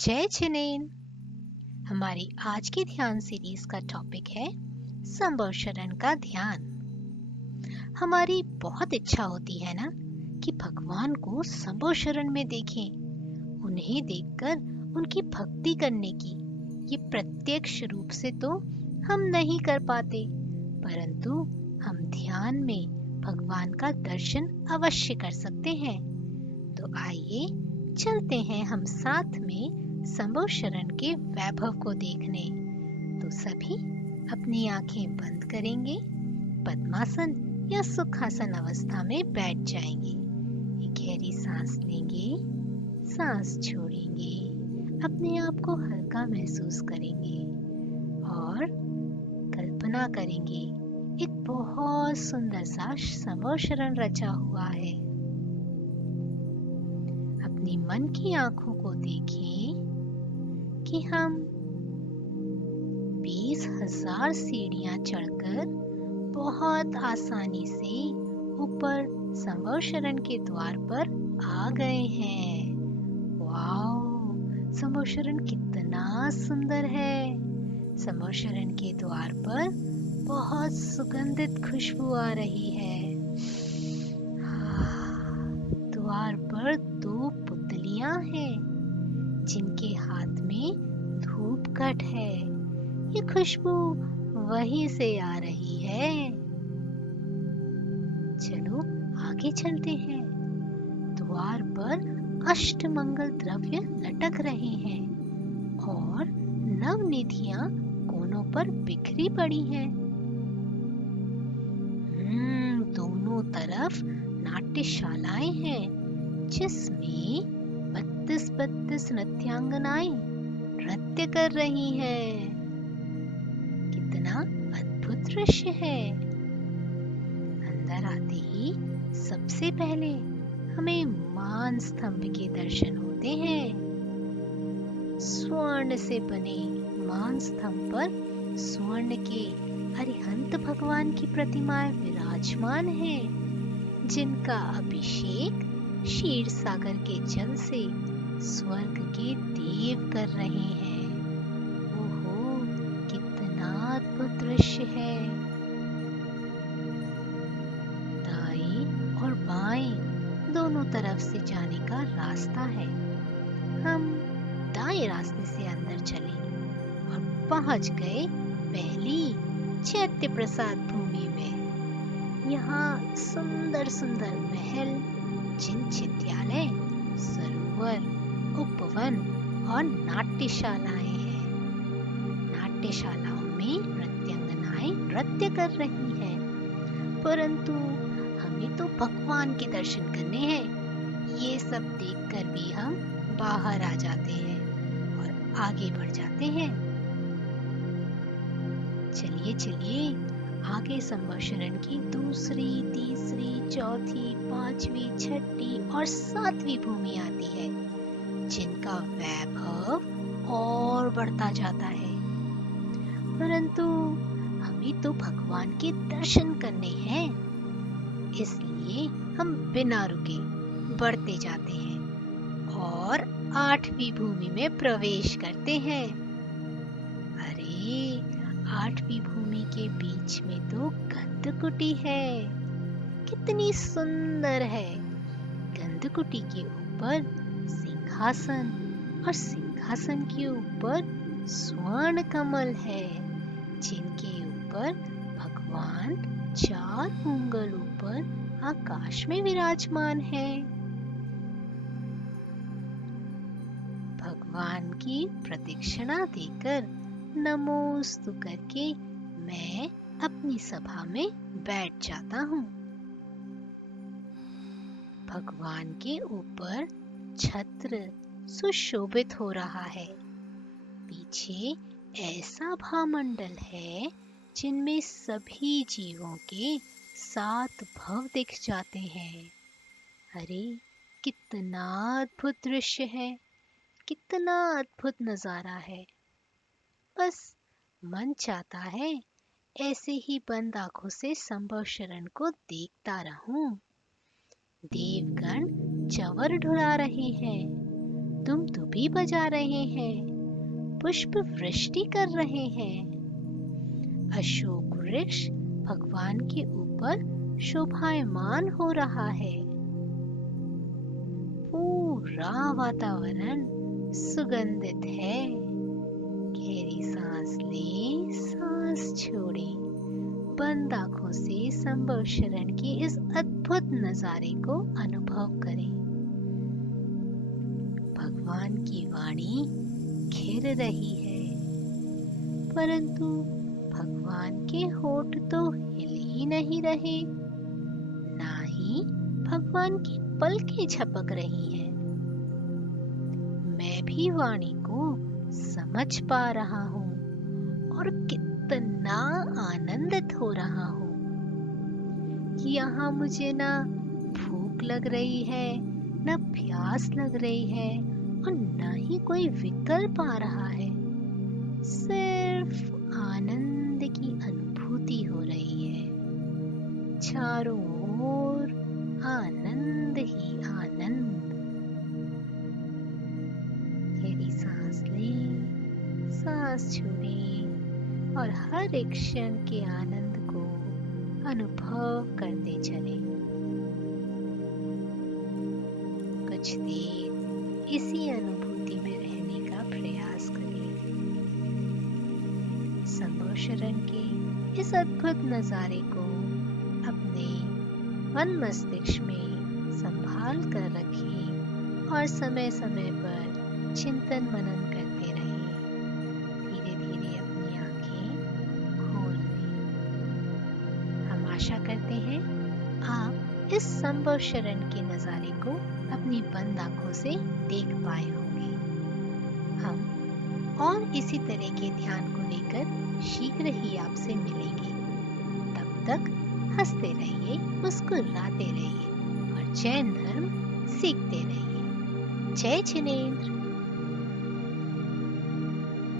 जय जिनेन। हमारी आज की ध्यान सीरीज का टॉपिक है संभव शरण का ध्यान। हमारी बहुत इच्छा होती है ना कि भगवान को संभव शरण में देखें, उन्हें देखकर उनकी भक्ति करने की। ये प्रत्यक्ष रूप से तो हम नहीं कर पाते, परंतु हम ध्यान में भगवान का दर्शन अवश्य कर सकते हैं। तो आइए चलते हैं हम साथ में संभव शरण के वैभव को देखने। तो सभी अपनी आंखें बंद करेंगे, पद्मासन या सुखासन अवस्था में बैठ जाएंगे। एक गहरी सांस लेंगे, सांस छोड़ेंगे, अपने आप को हल्का महसूस करेंगे और कल्पना करेंगे एक बहुत सुंदर सा संभव शरण रचा हुआ है। अपनी मन की आंखों को देखें कि हम 20,000 सीढ़ियां चढ़कर बहुत आसानी से ऊपर संभव शरण के द्वार पर आ गए हैं। वाओ, संभव शरण कितना सुंदर है। संभव शरण के द्वार पर बहुत सुगंधित खुशबू आ रही है। द्वार पर 2 पुतलियां हैं जिनके हाथ में धूप कट है। ये खुशबू वहीं से आ रही है। चलो आगे चलते हैं। द्वार पर अष्टमंगल द्रव्य लटक रहे हैं और नवनिधियां कोनों पर बिखरी पड़ी हैं। दोनों तरफ नाट्यशालाएं हैं जिसमें 32 नृत्यांगनाएं नृत्य कर रही हैं। कितना अद्भुत दृश्य है। अंदर आते ही सबसे पहले हमें मान स्तंभ के दर्शन होते हैं। स्वर्ण से बने मान स्तंभ पर स्वर्ण के अरिहंत भगवान की प्रतिमाएं विराजमान हैं, जिनका अभिषेक क्षीर सागर के जल से स्वर्ग के देव कर रहे हैं। ओहो, कितना अद्भुत दृश्य है। दाएं और बाएं दोनों तरफ से जाने का रास्ता है। हम दाएं रास्ते से अंदर चले और पहुंच गए पहली चैत्य प्रसाद भूमि में। यहाँ सुंदर सुंदर महल, चिन्चित्यालय, सरोवर, उपवन और नाट्यशालाएं हैं। नाट्यशालाओं में नृत्यांगनाएं नृत्य कर रही हैं, परंतु हमें तो भगवान के दर्शन करने हैं। ये सब देखकर भी हम बाहर आ जाते हैं और आगे बढ़ जाते हैं। चलिए चलिए, आगे संभव शरण की दूसरी, तीसरी, चौथी, 5वीं, 6ठी और 7वीं भूमि आती है, जिनका वैभव और बढ़ता जाता है। परंतु हमें तो भगवान के दर्शन करने हैं, इसलिए हम बिना रुके बढ़ते जाते हैं और 8वीं भूमि में प्रवेश करते हैं। अरे, 8वीं भूमि के बीच में तो गंधकुटी है। कितनी सुंदर है। गंधकुटी के ऊपर सिंहासन और सिंहासन के ऊपर स्वर्ण कमल है, जिनके ऊपर भगवान 4 उंगल ऊपर आकाश में विराजमान है। भगवान की प्रदक्षिणा देकर नमोस्तु करके मैं अपनी सभा में बैठ जाता हूँ। भगवान के ऊपर छत्र सुशोभित हो रहा है। पीछे ऐसा भामंडल है जिनमें सभी जीवों के 7 भव दिख जाते हैं। अरे, कितना अद्भुत दृश्य है, कितना अद्भुत नजारा है। बस मन चाहता है ऐसे ही बंद आंखों से संभव शरण को देखता रहूं। देवगण चंवर ढुरा रहे हैं, दुम दुम भी बजा रहे हैं, पुष्प वृष्टि कर रहे हैं। अशोक वृक्ष भगवान के ऊपर शोभायमान हो रहा है। पूरा वातावरण सुगंधित है। गहरी सांस लें, सांस छोड़ें। बंद आंखों से संभव शरण के इस अद्भुत नजारे को अनुभव करें। भगवान की वाणी घिर रही है, परंतु भगवान के होठ तो हिल ही नहीं रहे, ना ही भगवान की पलकें झपक रही हैं। मैं भी वाणी को समझ पा रहा हूँ और कितना आनंदित हो रहा हूँ। यहाँ मुझे ना भूख लग रही है, ना प्यास लग रही है और ना ही कोई विकल्प आ रहा है। सिर्फ आनंद की अनुभूति हो रही है। चारों ओर आनंद ही आनंद। गहरी सांस लें, सांस छोड़ें और हर एक क्षण के आनंद को अनुभव करते चलें। कुछ देर इसी अनुभूति में रहने का प्रयास करें। संभव शरण के इस अद्भुत नजारे को अपने मन मस्तिष्क में संभाल कर रखें और समय समय पर चिंतन मनन करते रहें। धीरे धीरे अपनी आंखें खोल लें। हम आशा करते हैं आप इस संभव शरण के नजारे को अपनी बंद आंखों से देख पाए होंगे। हम और इसी तरह के ध्यान को लेकर शीघ्र ही आपसे मिलेंगे। तब तक हंसते रहिए, मुस्कुराते रहिए और जैन धर्म सीखते रहिए। जय जिनेंद्र।